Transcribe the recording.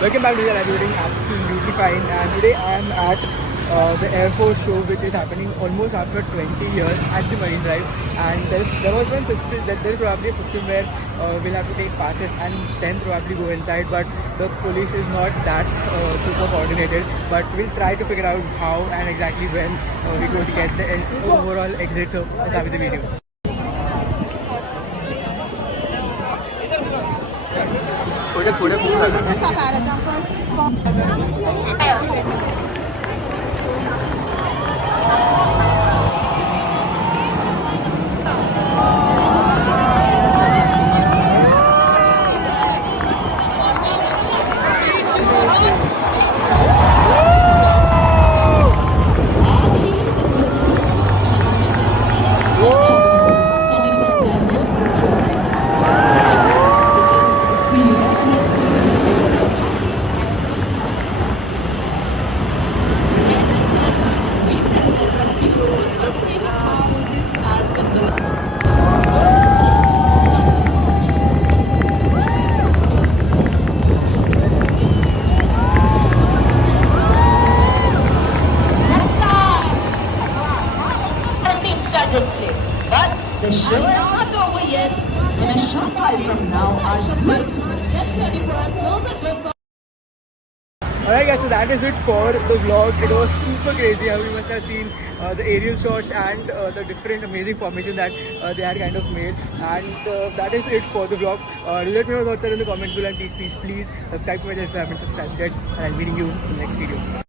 Welcome back to the live, doing absolutely fine. And today I am at the Air Force show, which is happening almost after 20 years at the Marine Drive. And there was one system that there is probably a system where we'll have to take passes and then probably go inside. But the police is not that super coordinated. But we'll try to figure out how and exactly when we're going to get the overall exit. So let's have the video. Display. But the show is not over yet. In a short while from now, our show will get ready for a closer glimpse of. Alright guys, so that is it for the vlog. It was super crazy how you must have seen the aerial shots and the different amazing formation that they had kind of made. And that is it for the vlog. Do let me know your thoughts in the comments below, and please subscribe to my channel if you haven't subscribed yet. And I'll be meeting you in the next video.